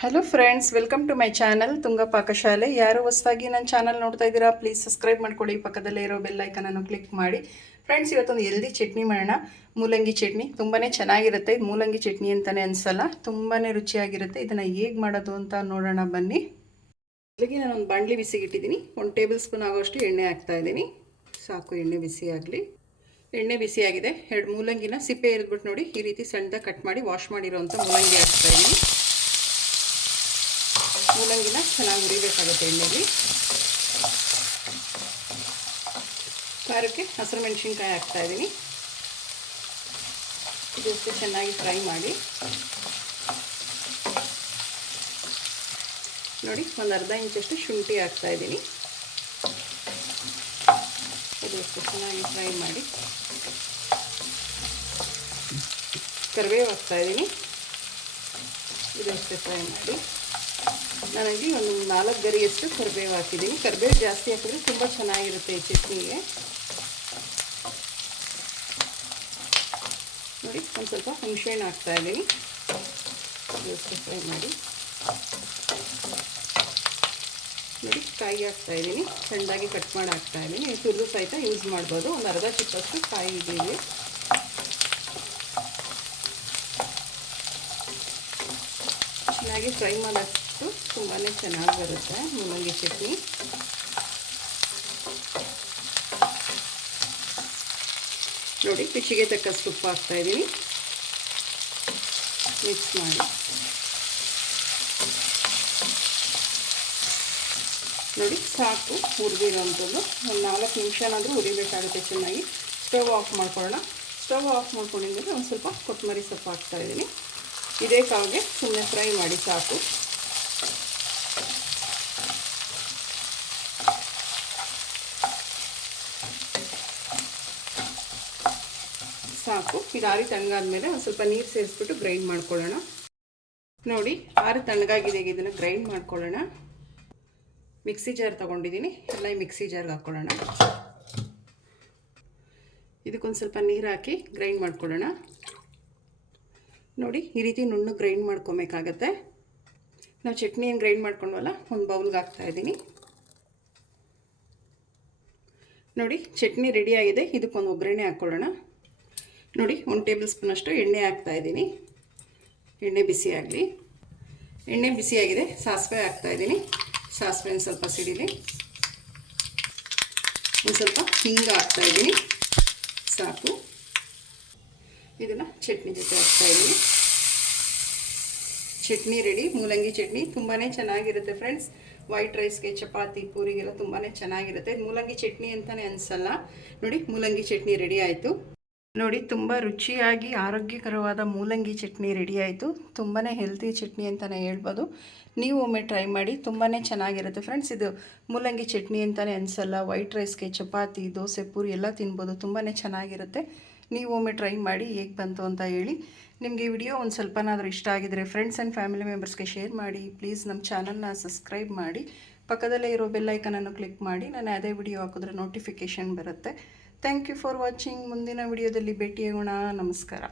Hello friends, welcome to my channel Tunga Pakashale. ಯಾರು ಹೊಸದಾಗಿ ನನ್ನ ಚಾನಲ್ ನೋಡ್ತಾ ಇದ್ದೀರಾ, ಪ್ಲೀಸ್ ಸಬ್ಸ್ಕ್ರೈಬ್ ಮಾಡ್ಕೊಳ್ಳಿ. ಪಕ್ಕದಲ್ಲೇ ಇರೋ ಬೆಲ್ ಐಕನನ್ನು ಕ್ಲಿಕ್ ಮಾಡಿ. ಫ್ರೆಂಡ್ಸ್, ಇವತ್ತೊಂದು ಹೆಲ್ದಿ ಚಟ್ನಿ ಮಾಡೋಣ. ಮೂಲಂಗಿ ಚಟ್ನಿ ತುಂಬಾ ಚೆನ್ನಾಗಿರುತ್ತೆ. ಇದು ಮೂಲಂಗಿ ಚಟ್ನಿ ಅಂತಲೇ ಅನಿಸಲ್ಲ, ತುಂಬಾ ರುಚಿಯಾಗಿರುತ್ತೆ. ಇದನ್ನು ಹೇಗೆ ಮಾಡೋದು ಅಂತ ನೋಡೋಣ ಬನ್ನಿ. ಇಲ್ಲಿಗೆ ನಾನೊಂದು ಬಾಣಲಿ ಬಿಸಿಗಿಟ್ಟಿದ್ದೀನಿ. 1 ಟೇಬಲ್ ಸ್ಪೂನ್ ಆಗೋಷ್ಟು ಎಣ್ಣೆ ಹಾಕ್ತಾಯಿದ್ದೀನಿ. ಸಾಕು, ಎಣ್ಣೆ ಬಿಸಿ ಆಗಲಿ. ಎಣ್ಣೆ ಬಿಸಿಯಾಗಿದೆ. 2 ಮೂಲಂಗಿನ ಸಿಪ್ಪೆ ಇರಿದ್ಬಿಟ್ಟು ನೋಡಿ, ಈ ರೀತಿ ಸಣ್ಣದಾಗಿ ಕಟ್ ಮಾಡಿ ವಾಶ್ ಮಾಡಿರೋಂಥ ಮೂಲಂಗಿ ಹಾಕ್ತಾಯಿದ್ದೀನಿ. ಮೂಲಂಗಿನ ಚೆನ್ನಾಗಿ ಹುರಿಬೇಕಾಗುತ್ತೆ ಎಣ್ಣೆಯಲ್ಲಿ. ಖಾರಕ್ಕೆ ಹಸಿರು ಮೆಣಸಿನ್ಕಾಯಿ ಹಾಕ್ತಾಯಿದ್ದೀನಿ. ಇದಷ್ಟು ಚೆನ್ನಾಗಿ ಫ್ರೈ ಮಾಡಿ ನೋಡಿ. ಒಂದು ಅರ್ಧ ಇಂಚಷ್ಟು ಶುಂಠಿ ಹಾಕ್ತಾಯಿದ್ದೀನಿ. ಇದಷ್ಟು ಚೆನ್ನಾಗಿ ಫ್ರೈ ಮಾಡಿ ಕರಿಬೇವು ಹಾಕ್ತಾಯಿದ್ದೀನಿ. ಇದಷ್ಟು ಫ್ರೈ ಮಾಡಿ ನಾನಲ್ಲಿ ಒಂದು 4 ಗರಿಯಷ್ಟು ಕರಿಬೇವು ಹಾಕಿದ್ದೀನಿ. ಕರಿಬೇವು ಜಾಸ್ತಿ ಹಾಕಿದ್ರೆ ತುಂಬ ಚೆನ್ನಾಗಿರುತ್ತೆ ಈ ಚಟ್ನಿಗೆ. ನೋಡಿ, ಒಂದು ಸ್ವಲ್ಪ ಹುಣಸೆಹಣ್ಣು ಹಾಕ್ತಾಯಿದ್ದೀನಿ. ಇದಷ್ಟು ಫ್ರೈ ಮಾಡಿ ನೋಡಿ. ಕಾಯಿ ಹಾಕ್ತಾಯಿದ್ದೀನಿ, ಸಣ್ಣದಾಗಿ ಕಟ್ ಮಾಡಿ ಹಾಕ್ತಾಯಿದ್ದೀನಿ. ನೀವು ತುರಿದು ಸಹಿತ ಯೂಸ್ ಮಾಡ್ಬೋದು. ಒಂದು ಅರ್ಧ ಚಿಪ್ಪಷ್ಟು ಕಾಯಿ ಇದೀವಿ. ಚೆನ್ನಾಗಿ ಫ್ರೈ ಮಾಡೋಷ್ಟು ತುಂಬಾ ಚೆನ್ನಾಗಿ ಬರುತ್ತೆ ಮೂಲಂಗಿ ಚಟ್ನಿ. ನೋಡಿ, ರುಚಿಗೆ ತಕ್ಕಷ್ಟು ಉಪ್ಪು ಹಾಕ್ತಾಯಿದ್ದೀನಿ. ಮಿಕ್ಸ್ ಮಾಡಿ ನೋಡಿ. ಸಾಕು, ಹುರಿದಿರೋಂಥದ್ದು. ಒಂದು 4 ನಿಮಿಷನಾದರೂ ಹುರಿಬೇಕಾಗುತ್ತೆ ಚೆನ್ನಾಗಿ. ಸ್ಟವ್ ಆಫ್ ಮಾಡ್ಕೊಳ್ಳೋಣ. ಸ್ಟವ್ ಆಫ್ ಮಾಡ್ಕೊಂಡಿದ್ದರೆ ಒಂದು ಸ್ವಲ್ಪ ಕೊತ್ತಂಬರಿ ಸೊಪ್ಪು ಹಾಕ್ತಾಯಿದ್ದೀನಿ. ಇದೇ ಕಾವಿಗೆ ಸುಮ್ಮನೆ ಫ್ರೈ ಮಾಡಿ ಸಾಕು. ಸಾಕು. ಇದು ಆರಿ ತಣ್ಣಗಾದ್ಮೇಲೆ ಒಂದು ಸ್ವಲ್ಪ ನೀರು ಸೇರಿಸ್ಬಿಟ್ಟು ಗ್ರೈಂಡ್ ಮಾಡ್ಕೊಳ್ಳೋಣ. ನೋಡಿ, ಆರಿ ತಣ್ಣಗಾಗಿದೆ. ಇದನ್ನು ಗ್ರೈಂಡ್ ಮಾಡ್ಕೊಳ್ಳೋಣ. ಮಿಕ್ಸಿ ಜಾರ್ ತೊಗೊಂಡಿದ್ದೀನಿ. ಎಲ್ಲ ಈ ಮಿಕ್ಸಿ ಜಾರ್ಗೆ ಹಾಕ್ಕೊಳ್ಳೋಣ. ಇದಕ್ಕೊಂದು ಸ್ವಲ್ಪ ನೀರು ಹಾಕಿ ಗ್ರೈಂಡ್ ಮಾಡ್ಕೊಳ್ಳೋಣ. ನೋಡಿ, ಈ ರೀತಿ ನುಣ್ಣು ಗ್ರೈಂಡ್ ಮಾಡ್ಕೊಬೇಕಾಗತ್ತೆ. ನಾವು ಚಟ್ನಿ ಏನು ಗ್ರೈಂಡ್ ಮಾಡ್ಕೊಂಡ್ವಲ್ಲ, ಒಂದು ಬೌಲ್ಗೆ ಹಾಕ್ತಾಯಿದ್ದೀನಿ. ನೋಡಿ, ಚಟ್ನಿ ರೆಡಿಯಾಗಿದೆ. ಇದಕ್ಕೊಂದು ಒಗ್ಗರಣೆ ಹಾಕ್ಕೊಳ್ಳೋಣ. ನೋಡಿ, 1 ಟೇಬಲ್ ಸ್ಪೂನಷ್ಟು ಎಣ್ಣೆ ಹಾಕ್ತಾಯಿದ್ದೀನಿ. ಎಣ್ಣೆ ಬಿಸಿ ಆಗಲಿ. ಎಣ್ಣೆ ಬಿಸಿಯಾಗಿದೆ. ಸಾಸಿವೆ ಹಾಕ್ತಾಯಿದ್ದೀನಿ. ಸಾಸಿವೆ ಒಂದು ಸ್ವಲ್ಪ ಸಿಡಿಲಿ. ಒಂದು ಸ್ವಲ್ಪ ಹಿಂಗೆ ಹಾಕ್ತಾಯಿದ್ದೀನಿ. ಸಾಕು. ಇದನ್ನು ಚಟ್ನಿ ಜೊತೆ ಹಾಕ್ತಾಯಿದ್ದೀನಿ. ಚಟ್ನಿ ರೆಡಿ. ಮೂಲಂಗಿ ಚಟ್ನಿ ತುಂಬಾ ಚೆನ್ನಾಗಿರುತ್ತೆ ಫ್ರೆಂಡ್ಸ್. ವೈಟ್ ರೈಸ್ಗೆ, ಚಪಾತಿ, ಪೂರಿಗೆಲ್ಲ ತುಂಬಾ ಚೆನ್ನಾಗಿರುತ್ತೆ. ಮೂಲಂಗಿ ಚಟ್ನಿ ಅಂತಲೇ ಅನಿಸಲ್ಲ. ನೋಡಿ, ಮೂಲಂಗಿ ಚಟ್ನಿ ರೆಡಿ ಆಯಿತು. ನೋಡಿ, ತುಂಬ ರುಚಿಯಾಗಿ ಆರೋಗ್ಯಕರವಾದ ಮೂಲಂಗಿ ಚಟ್ನಿ ರೆಡಿ ಆಯಿತು. ತುಂಬಾ ಹೆಲ್ತಿ ಚಟ್ನಿ ಅಂತಲೇ ಹೇಳ್ಬೋದು. ನೀವು ಒಮ್ಮೆ ಟ್ರೈ ಮಾಡಿ, ತುಂಬಾ ಚೆನ್ನಾಗಿರುತ್ತೆ ಫ್ರೆಂಡ್ಸ್. ಇದು ಮೂಲಂಗಿ ಚಟ್ನಿ ಅಂತಲೇ ಅನಿಸಲ್ಲ. ವೈಟ್ ರೈಸ್ಗೆ, ಚಪಾತಿ, ದೋಸೆ, ಪೂರಿ ಎಲ್ಲ ತಿನ್ಬೋದು. ತುಂಬಾ ಚೆನ್ನಾಗಿರುತ್ತೆ. ನೀವು ಒಮ್ಮೆ ಟ್ರೈ ಮಾಡಿ ಹೇಗೆ ಬಂತು ಅಂತ ಹೇಳಿ. ನಿಮಗೆ ಈ ವಿಡಿಯೋ ಒಂದು ಸ್ವಲ್ಪನಾದರೂ ಇಷ್ಟ ಆಗಿದರೆ ಫ್ರೆಂಡ್ಸ್ ಆ್ಯಂಡ್ ಫ್ಯಾಮಿಲಿ ಮೆಂಬರ್ಸ್ಗೆ ಶೇರ್ ಮಾಡಿ. ಪ್ಲೀಸ್ ನಮ್ಮ ಚಾನಲ್ನ ಸಬ್ಸ್ಕ್ರೈಬ್ ಮಾಡಿ. ಪಕ್ಕದಲ್ಲೇ ಇರೋ ಬೆಲ್ ಐಕನನ್ನು ಕ್ಲಿಕ್ ಮಾಡಿ. ನಾನು ಅದೇ ವಿಡಿಯೋ ಹಾಕಿದ್ರೆ ನೋಟಿಫಿಕೇಷನ್ ಬರುತ್ತೆ. Thank you for watching. ಮುಂದಿನ ವಿಡಿಯೋದಲ್ಲಿ ಭೇಟಿಯಾಗೋಣ. ನಮಸ್ಕಾರ.